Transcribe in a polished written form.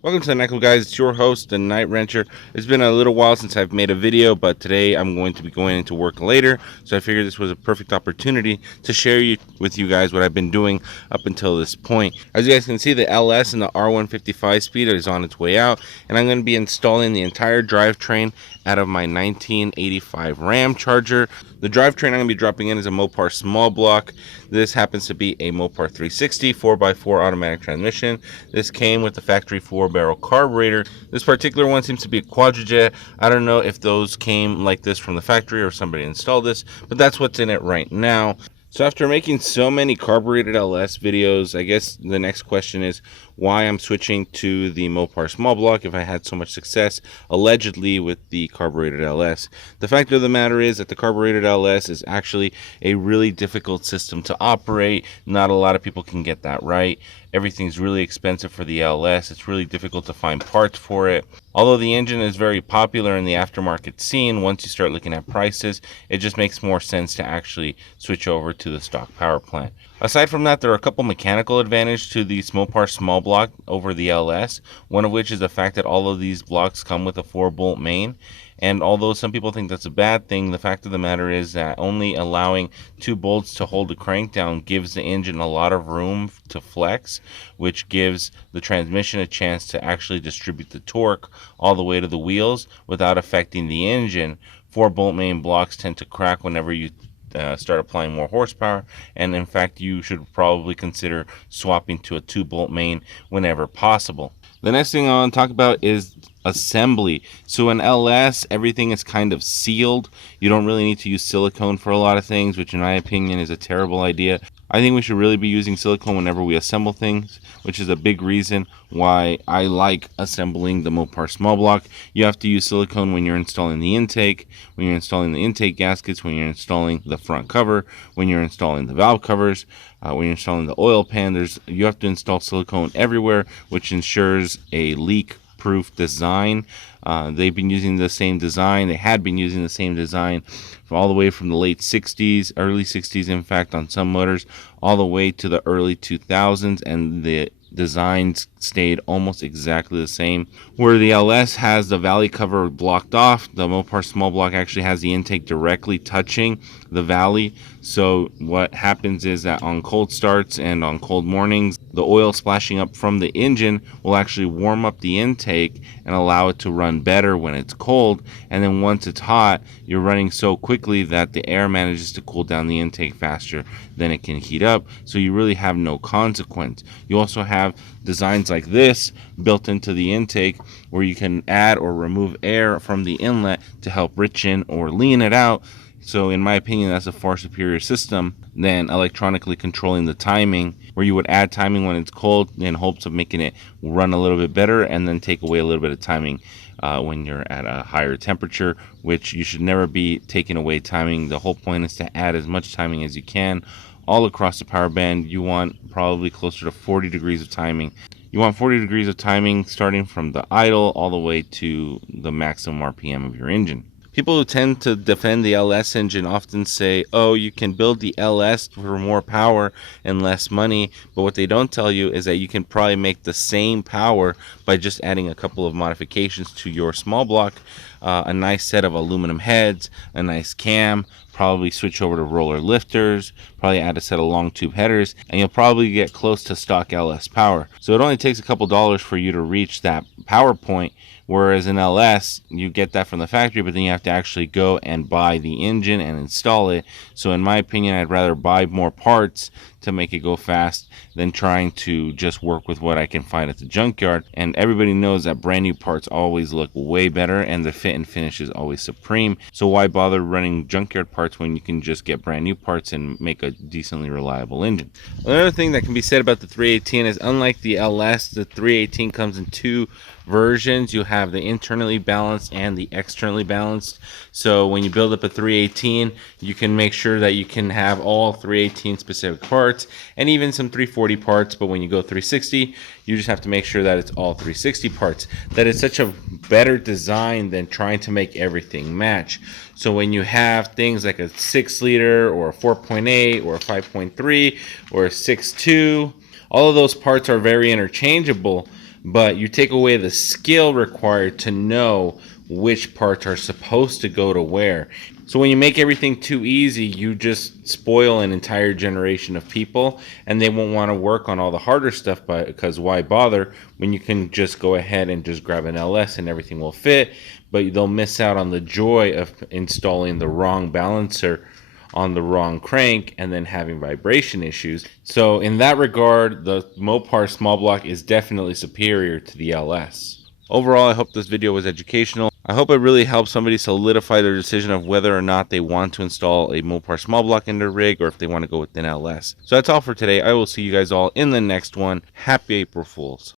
Welcome to the Nickel Guys. It's your host, the Night Wrencher. It's been a little while since I've made a video, but today I'm going to be going into work later, so I figured this was a perfect opportunity to share with you guys what I've been doing up until this point. As you guys can see, the LS and the R155 speed is on its way out, and I'm going to be installing the entire drivetrain out of my 1985 Ram Charger. The drivetrain I'm going to be dropping in is a Mopar Smallblock. This happens to be a Mopar 360 4x4 automatic transmission. This came with the factory 4-barrel carburetor. This particular one seems to be a quadrijet. I don't know if those came like this from the factory or somebody installed this, but that's what's in it right now. So after making so many Carbureted LS videos, I guess the next question is why I'm switching to the Mopar Smallblock if I had so much success allegedly with the Carbureted LS. The fact of the matter is that the Carbureted LS is actually a really difficult system to operate. Not a lot of people can get that right. Everything's really expensive for the LS. It's really difficult to find parts for it. Although the engine is very popular in the aftermarket scene, once you start looking at prices, it just makes more sense to actually switch over to the stock power plant. Aside from that, there are a couple mechanical advantages to the Mopar Smallblock over the LS, one of which is the fact that all of these blocks come with a 4-bolt main. And although some people think that's a bad thing, the fact of the matter is that only allowing 2 bolts to hold the crank down gives the engine a lot of room to flex, which gives the transmission a chance to actually distribute the torque all the way to the wheels without affecting the engine. 4-bolt main blocks tend to crack whenever you start applying more horsepower, and in fact you should probably consider swapping to a 2-bolt main whenever possible. The next thing I want to talk about is assembly. So in LS, everything is kind of sealed. You don't really need to use silicone for a lot of things, which in my opinion is a terrible idea. I think we should really be using silicone whenever we assemble things, which is a big reason why I like assembling the Mopar Smallblock. You have to use silicone when you're installing the intake, when you're installing the intake gaskets, when you're installing the front cover, when you're installing the valve covers, when you're installing the oil pan. You have to install silicone everywhere, which ensures a leak-proof design. They've been using the same design. They had been using the same design all the way from the late 60s, early 60s, in fact, on some motors, all the way to the early 2000s, and the designs stayed almost exactly the same. Where the LS has the valley cover blocked off, the Mopar Smallblock actually has the intake directly touching the valley. So what happens is that on cold starts and on cold mornings, the oil splashing up from the engine will actually warm up the intake and allow it to run better when it's cold. And then once it's hot, you're running so quickly that the air manages to cool down the intake faster than it can heat up. So you really have no consequence. You also have designs like this built into the intake where you can add or remove air from the inlet to help richen or lean it out. So in my opinion, that's a far superior system than electronically controlling the timing, where you would add timing when it's cold in hopes of making it run a little bit better and then take away a little bit of timing when you're at a higher temperature, which you should never be taking away timing. The whole point is to add as much timing as you can all across the power band. You want probably closer to 40 degrees of timing. You want 40 degrees of timing starting from the idle all the way to the maximum RPM of your engine. People who tend to defend the LS engine often say, oh, you can build the LS for more power and less money, but what they don't tell you is that you can probably make the same power by just adding a couple of modifications to your small block, a nice set of aluminum heads, a nice cam, probably switch over to roller lifters, probably add a set of long tube headers, and you'll probably get close to stock LS power. So it only takes a couple dollars for you to reach that power point, whereas in LS, you get that from the factory, but then you have to actually go and buy the engine and install it. So in my opinion, I'd rather buy more parts to make it go fast than trying to just work with what I can find at the junkyard. And everybody knows that brand new parts always look way better and the fit and finish is always supreme. So why bother running junkyard parts when you can just get brand new parts and make a decently reliable engine? Another thing that can be said about the 318 is, unlike the LS, the 318 comes in 2 versions. You have the internally balanced and the externally balanced. So when you build up a 318, you can make sure that you can have all 318 specific parts and even some 340 parts, but when you go 360, you just have to make sure that it's all 360 parts. That is such a better design than trying to make everything match. So when you have things like a 6-liter or a 4.8 or a 5.3 or a 6.2, all of those parts are very interchangeable. but you take away the skill required to know which parts are supposed to go to where. So when you make everything too easy, you just spoil an entire generation of people, and they won't want to work on all the harder stuff, because why bother when you can just go ahead and just grab an LS and everything will fit. But they'll miss out on the joy of installing the wrong balancer on the wrong crank and then having vibration issues. So in that regard, the Mopar small block is definitely superior to the LS. Overall, I hope this video was educational. I hope it really helps somebody solidify their decision of whether or not they want to install a Mopar small block in their rig, or if they want to go with an LS. So that's all for today. I will see you guys all in the next one. Happy April Fools.